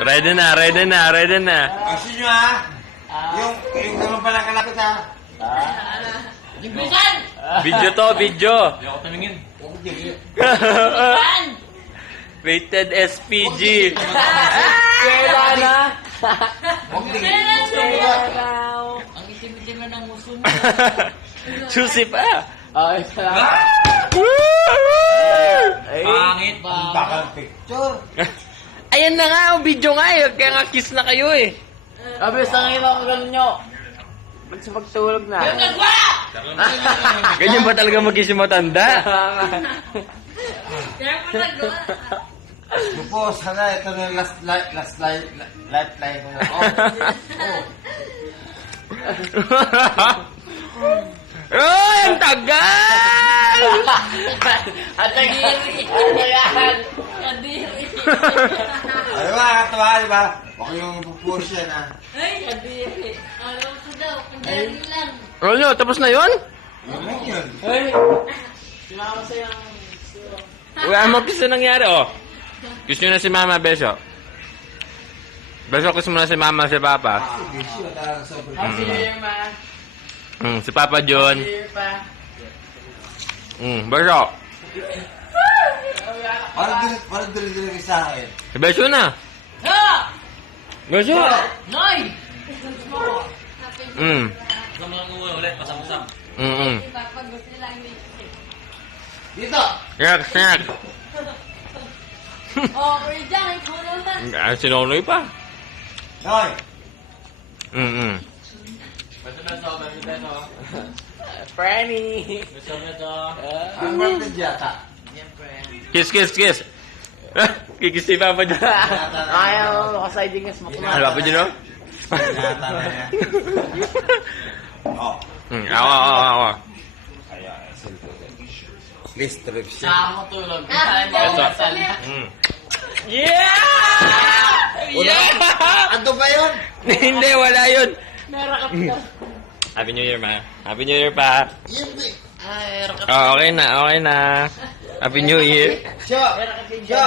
Ready na, ready na, ready na. Kasi nyo ha. Yung naman pala kalapit ha. Jimbisan! Video to, video. Hindi ako tumingin. Jimbisan! Rated SPG. Kaya na. Huwag tingin. Kailan? Ang itim-itim na ng muso mo. Susi pa. Okay, salamat. Ay. Pangit. Bakal picture. Ayan na nga, oh, video nga eh. Kaya nga kiss na kayo eh. Sabi sa ngayon ako ganun nyo. Ba't sa pagtulog na? Yung nagwa! Ganyan ba talaga mag-kiss yung matanda? Kaya pa nagwa. Lupo, sana ito na yung last lifeline ko na. Oh, ang tagal! At ano yan? Kadiri. Ano ba, katawa, di ba? Huwag yung pupush yan ha. Ay, kadiri. Alam ko daw, kadiri lang. Ano, tapos na yon? Ano yun? Hey! Sinama sa'yo ang... Wala mo kiss na nangyari, oh. Kiss nyo na si Mama, Beso. Beso, kiss mo na si Mama, si Papa. Issue, talagang sobrang. Happy New Year, ma. Si Papa John. Happy New Year pa. Beso. Parang dali-dali sa akin. Si Beso na. Ha! Beso. Noy! Gusto mo lang umuwi ulit, pasang-pasang. Ipapagos nila ang lipstick. Dito! Snack, snack. Oh, Kuya Jang, ikaw naman. Sinonoy pa. Noy! Beso. Franny! Beso. Ang birthday yata. Kiss, kiss, kiss. Kikis si Papa John. Ayaw, nakasiding na smoke Ano, Papa John, oh? Yata na yan. Oh. Ako. Kaya, cellphone. Restriction. Saan ako tulog? Ah, Saan mo Yeah! Yeah! Ano ba yun? Hindi, wala yun. Meron ka pa. Happy New Year, ma. Happy New Year pa. Yun, Ay, meron ka Oh, okay na, okay na. Happy New Year. Siya! Meron ka pa.